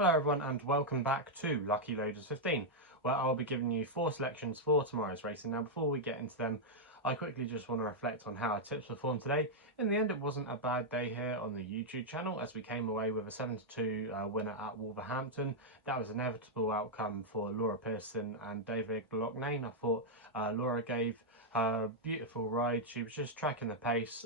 Hello everyone and welcome back to Lucky Loaders 15, where I'll be giving you 4 selections for tomorrow's racing. Now before we get into them, I quickly just want to reflect on how our tips performed today. In the end, it wasn't a bad day here on the YouTube channel as we came away with a 7-2 winner at Wolverhampton. That was an inevitable outcome for Laura Pearson and David Blocknane. I thought Laura gave her a beautiful ride. She was just tracking the pace,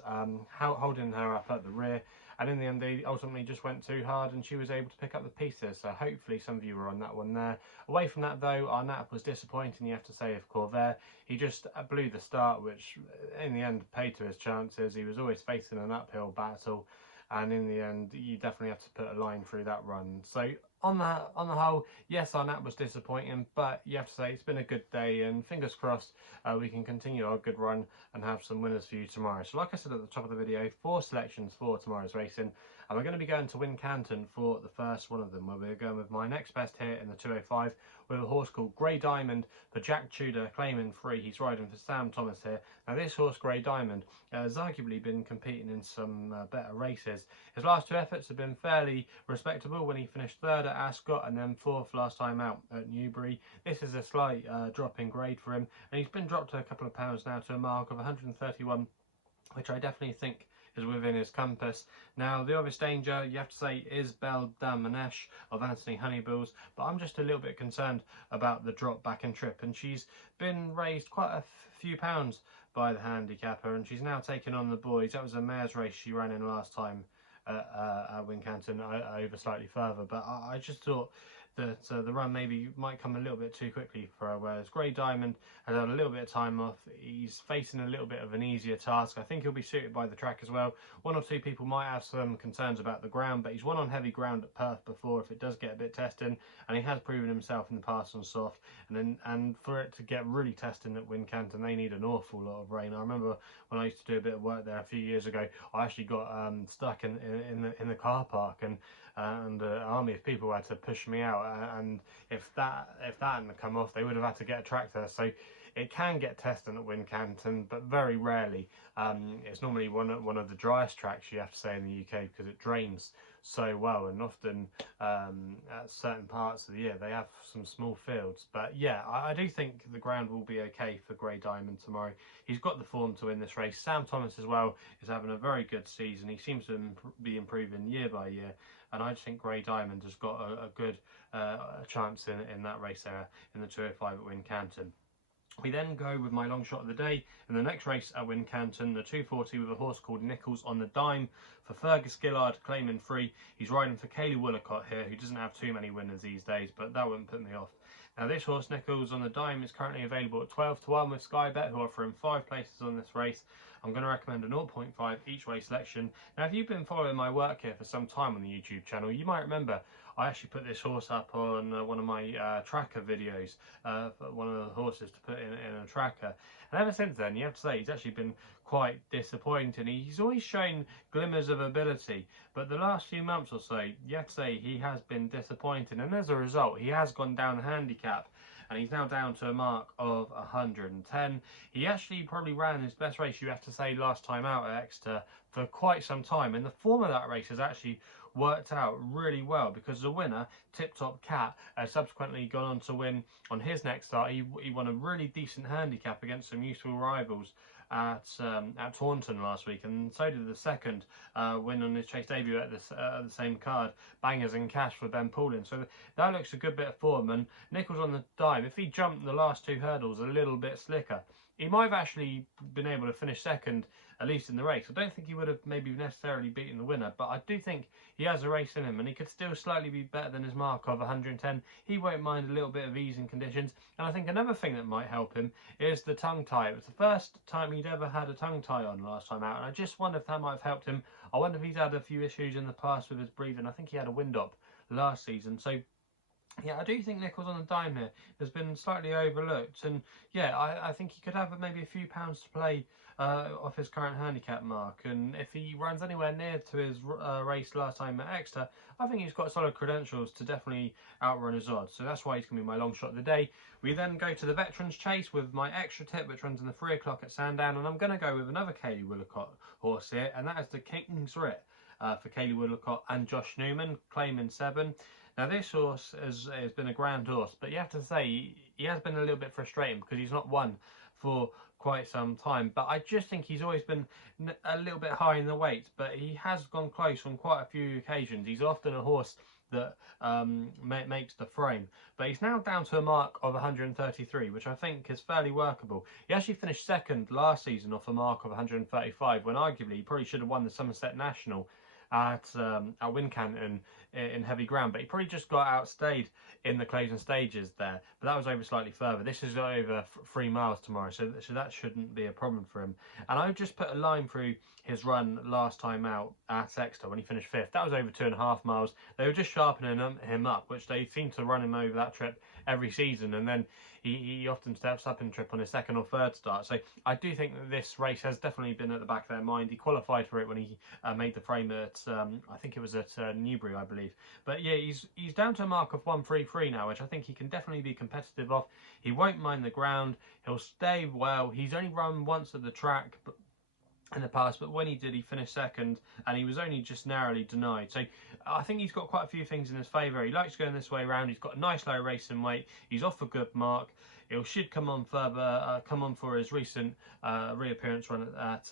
holding her up at the rear. And in the end, they ultimately just went too hard and she was able to pick up the pieces. So hopefully some of you were on that one there. Away from that though, our nap was disappointing, you have to say, of Corvair. He just blew the start, which in the end paid to his chances. He was always facing an uphill battle. And in the end, you definitely have to put a line through that run. So on the whole, yes, our nap was disappointing, but you have to say it's been a good day, and fingers crossed we can continue our good run and have some winners for you tomorrow. So like I said at the top of the video, 4 selections for tomorrow's racing, and we're going to be going to Wincanton for the first one of them, where we're going with my next best here in the 205 with a horse called Grey Diamond for Jack Tudor, claiming 3. He's riding for Sam Thomas here. Now this horse, Grey Diamond, has arguably been competing in some better races. His last 2 efforts have been fairly respectable when he finished 3rd at Ascot and then 4th last time out at Newbury. This is a slight drop in grade for him, and he's been dropped a couple of pounds now to a mark of 131, which I definitely think is within his compass. Now the obvious danger, you have to say, is Belle Damanesh of Anthony Honeybills, but I'm just a little bit concerned about the drop back in trip, and she's been raised quite a few pounds by the handicapper, and she's now taken on the boys. That was a mare's race she ran in last time at Wincanton, over slightly further, but I just thought that the run maybe might come a little bit too quickly for her, whereas Grey Diamond has had a little bit of time off. He's facing a little bit of an easier task. I think he'll be suited by the track as well. 1 or 2 people might have some concerns about the ground, but he's won on heavy ground at Perth before if it does get a bit testing, and he has proven himself in the past on soft. And for it to get really testing at Wincanton, they need an awful lot of rain. I remember when I used to do a bit of work there a few years ago, I actually got stuck in the car park, and an army of people had to push me out, and if that hadn't come off, they would have had to get a tractor. So it can get testing at Wincanton, but very rarely. It's normally one of the driest tracks, you have to say, in the UK, because it drains so well, and often at certain parts of the year they have some small fields. But yeah, I do think the ground will be okay for Grey Diamond tomorrow. He's got the form to win this race. Sam Thomas as well is having a very good season. He seems to be improving year by year, and I just think Grey Diamond has got a good chance in that race there in the 205 at Wincanton. We then go with my long shot of the day in the next race at Wincanton, the 240, with a horse called Nicklesonthedime for Fergus Gillard, claiming 3. He's riding for Kaylee Willicott here, who doesn't have too many winners these days, but that wouldn't put me off. Now this horse, Nicklesonthedime, is currently available at 12-1 with SkyBet, who offer him 5 places on this race. I'm going to recommend a 0.5 each way selection. Now if you've been following my work here for some time on the YouTube channel, you might remember I actually put this horse up on one of my tracker videos, one of the horses to put in a tracker. And ever since then, you have to say, he's actually been quite disappointing. He's always shown glimmers of ability, but the last few months or so, you have to say, he has been disappointing. And as a result, he has gone down the handicap, and he's now down to a mark of 110. He actually probably ran his best race, you have to say, last time out at Exeter for quite some time, and the form of that race has actually worked out really well, because the winner, Tip Top Cat, has subsequently gone on to win on his next start. He won a really decent handicap against some useful rivals at Taunton last week, and so did the second win on his chase debut at the same card, Bangers and Cash for Ben Paulin. So that looks a good bit of form, and Nicklesonthedime, if he jumped the last 2 hurdles a little bit slicker, he might have actually been able to finish second, at least in the race. I don't think he would have maybe necessarily beaten the winner, but I do think he has a race in him, and he could still slightly be better than his mark of 110. He won't mind a little bit of easing conditions. And I think another thing that might help him is the tongue tie. It was the first time he'd ever had a tongue tie on last time out, and I just wonder if that might have helped him. I wonder if he's had a few issues in the past with his breathing. I think he had a wind up last season, so yeah, I do think Nicklesonthedime here has been slightly overlooked, and yeah, I think he could have maybe a few pounds to play off his current handicap mark, and if he runs anywhere near to his race last time at Exeter, I think he's got solid credentials to definitely outrun his odds, so that's why he's going to be my long shot of the day. We then go to the Veterans Chase with my extra tip, which runs in the 3 o'clock at Sandown, and I'm going to go with another Kaylee Willicott horse here, and that is the King's Writ. for Kaylee Woodlacott and Josh Newman, claiming 7. Now this horse has been a grand horse, but you have to say he has been a little bit frustrating because he's not won for quite some time. But I just think he's always been a little bit high in the weight, but he has gone close on quite a few occasions. He's often a horse that makes the frame, but he's now down to a mark of 133, which I think is fairly workable. He actually finished second last season off a mark of 135, when arguably he probably should have won the Somerset National at Wincanton in heavy ground, but he probably just got outstayed in the closing stages there. But that was over slightly further. This is over 3 miles tomorrow, so that shouldn't be a problem for him. And I just put a line through his run last time out at Exeter when he finished 5th. That was over 2.5 miles. They were just sharpening him up, which they seem to run him over that trip every season, and then he often steps up in trip on his 2nd or 3rd start. So I do think that this race has definitely been at the back of their mind. He qualified for it when he made the frame at I think it was at Newbury, I believe. But yeah, he's down to a mark of 133 now, which I think he can definitely be competitive off. He won't mind the ground. He'll stay well. He's only run once at the track, but in the past, but when he did, he finished 2nd, and he was only just narrowly denied. So I think he's got quite a few things in his favour. He likes going this way around. He's got a nice low racing weight. He's off a good mark. It should come on further, come on for his recent reappearance run at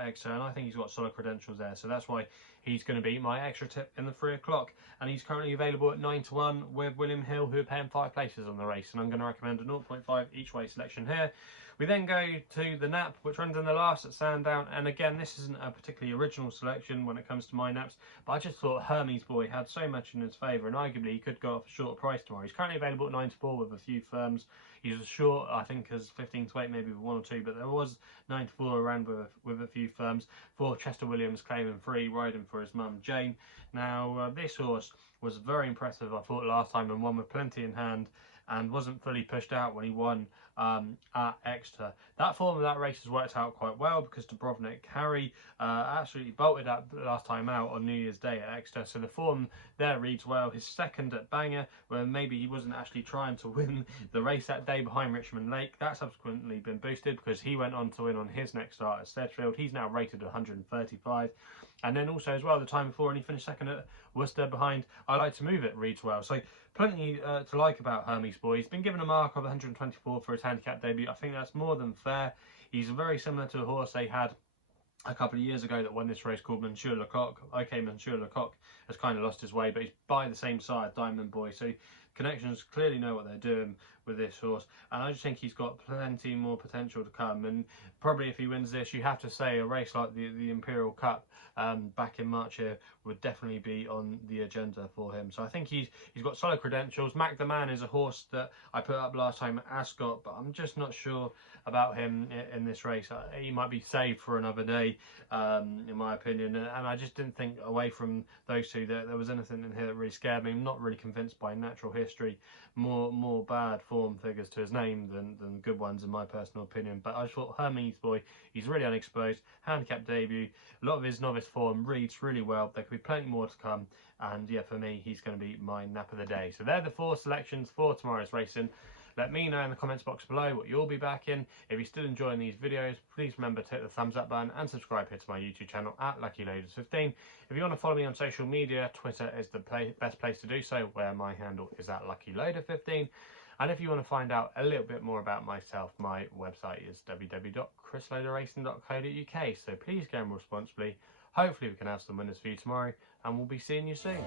Exeter, and I think he's got solid credentials there. So that's why he's going to be my extra tip in the 3 o'clock. And he's currently available at 9-1 with William Hill, who are paying 5 places on the race. And I'm going to recommend a 0.5 each way selection here. We then go to the nap, which runs in the last at Sandown. And again, this isn't a particularly original selection when it comes to my naps, but I just thought Hermes Boy had so much in his favour, and arguably he could go off a shorter price tomorrow. He's currently available at 9-4 with a few firms. He's as short, I think, as 15-8, maybe with 1 or 2, but there was 9-4 around with a few firms for Chester Williams, claiming 3, riding for his mum Jane. Now this horse was very impressive, I thought, last time, and won with plenty in hand, and wasn't fully pushed out when he won at Exeter. That form of that race has worked out quite well because Dubrovnik Harry absolutely bolted that last time out on New Year's Day at Exeter, so the form there reads well. His 2nd at Bangor, where maybe he wasn't actually trying to win the race that day behind Richmond Lake, that subsequently been boosted because he went on to win on his next start at Sedgefield. He's now rated 135. And then also as well, the time before, and he finished 2nd at Worcester behind I Like to Move It reads well. So plenty to like about Hermes Boy. He's been given a mark of 124 for his handicap debut. I think that's more than fair. He's very similar to a horse they had a couple of years ago that won this race called Monsieur Lecoq. Okay, Monsieur Lecoq has kind of lost his way, but he's by the same side, Diamond Boy. So Connections clearly know what they're doing with this horse, and I just think he's got plenty more potential to come. And probably if he wins this, you have to say a race like the Imperial Cup back in March here would definitely be on the agenda for him. So I think he's got solid credentials. Mac the Man is a horse that I put up last time at Ascot, but I'm just not sure about him in this race. He might be saved for another day, in my opinion, and I just didn't think, away from those two, that there was anything in here that really scared me. I'm not really convinced by natural history, more bad form figures to his name than good ones, in my personal opinion. But I just thought Hermes Boy, he's really unexposed, handicap debut, a lot of his novice form reads really well. There could be plenty more to come, and yeah, for me, he's going to be my nap of the day. So they're the 4 selections for tomorrow's racing. Let me know in the comments box below what you'll be back in. If you're still enjoying these videos, please remember to hit the thumbs up button and subscribe here to my YouTube channel at LuckyLoaders15. If you want to follow me on social media, Twitter is the best place to do so, where my handle is at LuckyLoader15. And if you want to find out a little bit more about myself, my website is www.chrisloaderracing.co.uk. So please gamble responsibly. Hopefully we can have some winners for you tomorrow, and we'll be seeing you soon.